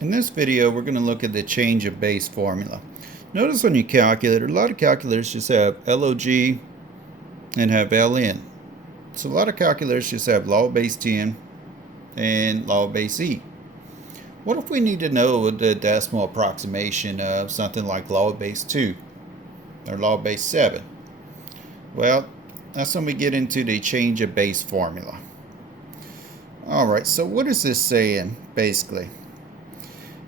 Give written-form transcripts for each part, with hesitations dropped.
In this video, we're going to look at the change of base formula. Notice on your calculator, a lot of calculators just have log and have ln. So a lot of calculators just have log base 10 and log base e. What if we need to know the decimal approximation of something like log base 2 or log base 7? Well, that's when we get into the change of base formula. Alright, so what is this saying basically?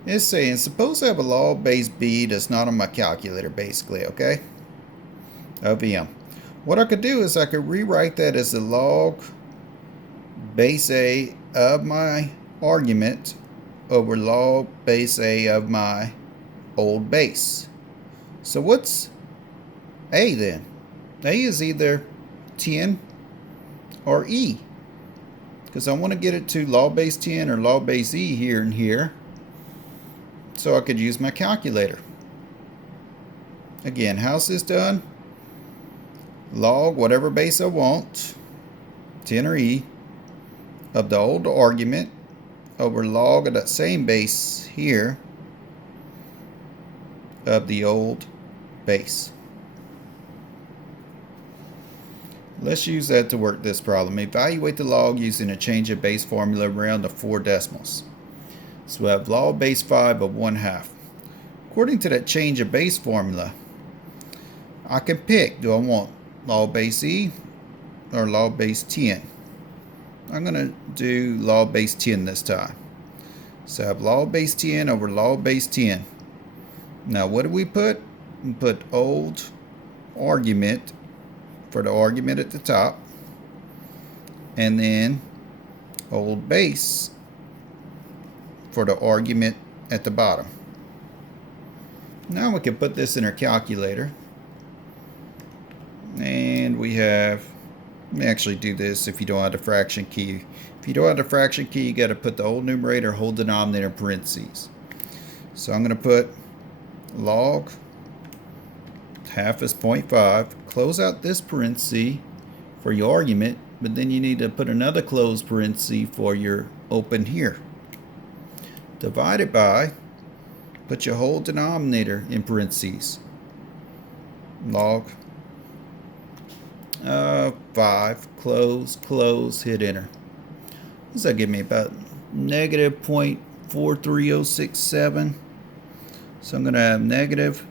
It's saying, suppose I have a log base b that's not on my calculator, basically, okay? Of m. What I could do is I could rewrite that as the log base a of my argument over log base a of my old base. So what's a then? A is either 10 or e, because I want to get it to log base 10 or log base e here and here. So I could use my calculator. Again, how's this done? Log whatever base I want, 10 or e, of the old argument over log of that same base here of the old base. Let's use that to work this problem. Evaluate the log using a change of base formula around the 4 decimals. So we have log base 5 of 1/2. According to that change of base formula, I can pick, do I want log base e or log base 10? I'm going to do log base 10 this time. So I have log base 10 over log base 10. Now what do we put? We put old argument for the argument at the top, and then old base for the argument at the bottom. Now we can put this in our calculator, and we have, let me actually do this if you don't have the fraction key. If you don't have the fraction key, you got to put the old numerator, whole denominator in parentheses. So I'm going to put log, half is 0.5, close out this parenthesis for your argument, but then you need to put another closed parenthesis for your open here. Divided by, put your whole denominator in parentheses. Log 5, close, hit enter. Does that give me about negative 0.43067? So I'm going to have negative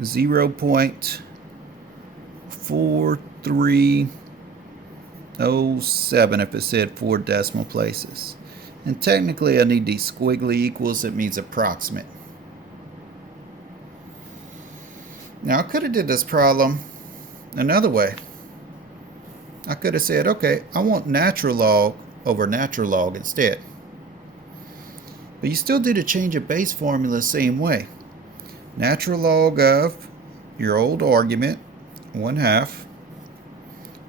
0.4307 if it said 4 decimal places. And technically I need these squiggly equals, that means approximate. Now I could have did this problem another way. I could have said, okay, I want natural log over natural log instead. But you still do the change of base formula the same way. Natural log of your old argument, 1/2,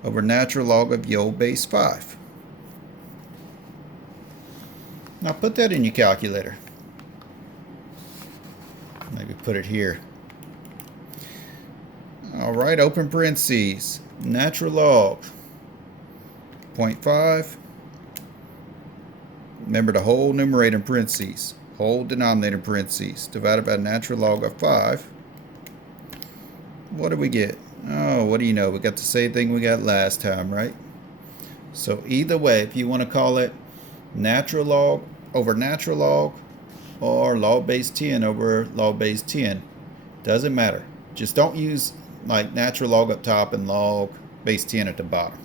over natural log of your old base 5. Now put that in your calculator. Maybe put it here. Alright, open parentheses. Natural log 0.5. Remember the whole numerator in parentheses. Whole denominator in parentheses. Divided by natural log of 5. What do we get? Oh, what do you know? We got the same thing we got last time, right? So either way, if you want to call it natural log over natural log or log base 10 over log base 10, doesn't matter. Just don't use like natural log up top and log base 10 at the bottom.